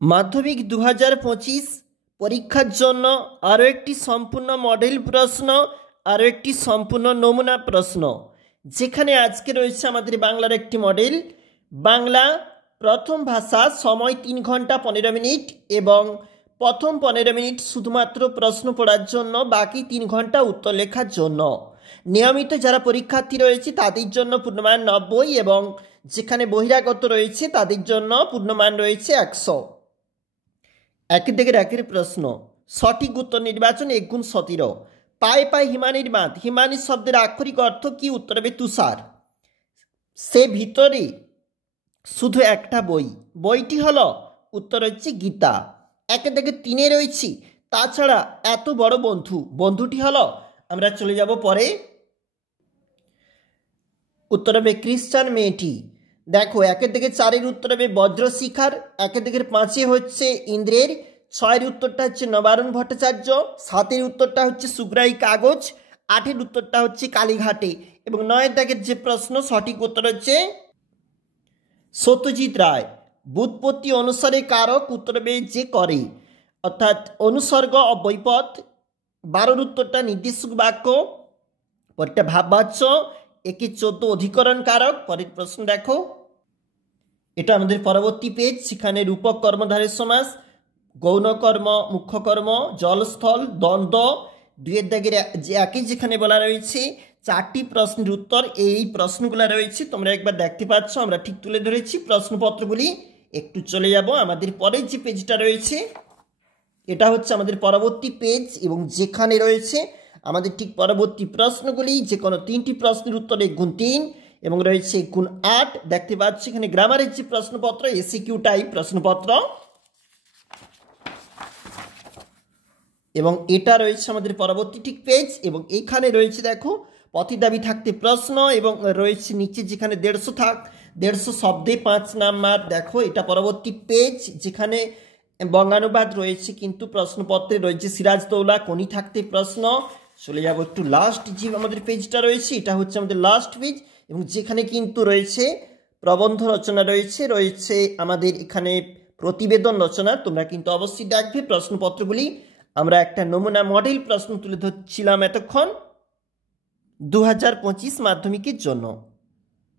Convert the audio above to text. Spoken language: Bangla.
মাধ্যমিক 2025 পরীক্ষার জন্য আরও একটি সম্পূর্ণ মডেল প্রশ্ন, আরও একটি সম্পূর্ণ নমুনা প্রশ্ন, যেখানে আজকে রয়েছে আমাদের বাংলার একটি মডেল। বাংলা প্রথম ভাষা, সময় 3 ঘন্টা 15 মিনিট এবং প্রথম 15 মিনিট শুধুমাত্র প্রশ্ন পড়ার জন্য, বাকি 3 ঘন্টা উত্তর লেখার জন্য। নিয়মিত যারা পরীক্ষার্থী রয়েছে তাদের জন্য পূর্ণমান 90 এবং যেখানে বহিরাগত রয়েছে তাদের জন্য পূর্ণমান রয়েছে 100। একের দিকের একের প্রশ্ন, সঠিক উত্তর নির্বাচন 1 গুণ 17। পায়ে পায়ে হিমানির বাঁধ, হিমানির শব্দের আক্ষরিক অর্থ কি? উত্তর হবে তুষার। সে ভিতরে শুধু একটা বই, বইটি হলো উত্তর হচ্ছে গীতা। একের দিকে 3-এ রয়েছি, তাছাড়া এত বড় বন্ধু, বন্ধুটি হলো, আমরা চলে যাব পরে। উত্তর হবে খ্রিস্টান মেয়েটি। দেখো, একের দিকে 4-এর উত্তর হবে বজ্রশিখার, একের দিকের 5-এ হচ্ছে ইন্দ্রের, 6-এর উত্তরটা হচ্ছে নবারুণ ভট্টাচার্য, 7-এর উত্তরটা হচ্ছে সুগ্রাহী কাগজ, 8-এর উত্তরটা হচ্ছে কালীঘাটে এবং 9-এর দাগের যে প্রশ্ন সঠিক উত্তর হচ্ছে সত্যজিৎ রায়। ব্যুৎপত্তি অনুসারে কারক, উত্তর হবে যে করে, অর্থাৎ অনুসর্গ অব্যয়পদ। 12-এর উত্তরটা নির্দেশক বাক্য, পরেরটা ভাববাচ্য, 1-14 অধিকরণ কারক। পরের প্রশ্ন দেখো, এটা আমাদের পরবর্তী পেজ, সেখানে রূপক কর্মধারের সমাস, গৌণকর্ম, মুখ্যকর্ম, জলস্থল, দ্বন্দ্ব। 2-এর দাগের যে একই যেখানে বলা রয়েছে 4টি প্রশ্নের উত্তর, এই প্রশ্নগুলো রয়েছে, তোমরা একবার দেখতে পাচ্ছ, আমরা ঠিক তুলে ধরেছি প্রশ্নপত্রগুলি। একটু চলে যাব আমাদের পরের যে পেজটা রয়েছে, এটা হচ্ছে আমাদের পরবর্তী পেজ এবং যেখানে রয়েছে আমাদের ঠিক পরবর্তী প্রশ্নগুলি, যে কোনো 3টি প্রশ্নের উত্তর 1 গুণ 3 এবং রয়েছে 1 গুণ 8। দেখতে পাচ্ছি এখানে গ্রামারের যে প্রশ্নপত্র, এসিকিউ টাইপ প্রশ্নপত্র, এবং এটা রয়েছে আমাদের পরবর্তী ঠিক পেজ। এবং এইখানে রয়েছে দেখো পথের দাবি থাকতে প্রশ্ন এবং রয়েছে নিচে যেখানে 150 শব্দে 5 নাম্বার। দেখো এটা পরবর্তী পেজ, যেখানে বঙ্গানুবাদ রয়েছে কিন্তু প্রশ্নপত্রে রয়েছে সিরাজদৌলা, কোনি থাকতে প্রশ্ন। চলে যাব একটু লাস্ট যে আমাদের পেজটা রয়েছে, এটা হচ্ছে আমাদের লাস্ট পেজ এবং যেখানে কিন্তু রয়েছে প্রবন্ধ রচনা রয়েছে আমাদের এখানে প্রতিবেদন রচনা। তোমরা কিন্তু অবশ্যই দেখবে প্রশ্নপত্রগুলি। আমরা একটা নমুনা মডেল প্রশ্ন তুলে ধরছিলাম এতক্ষণ 2025 মাধ্যমিকের জন্য।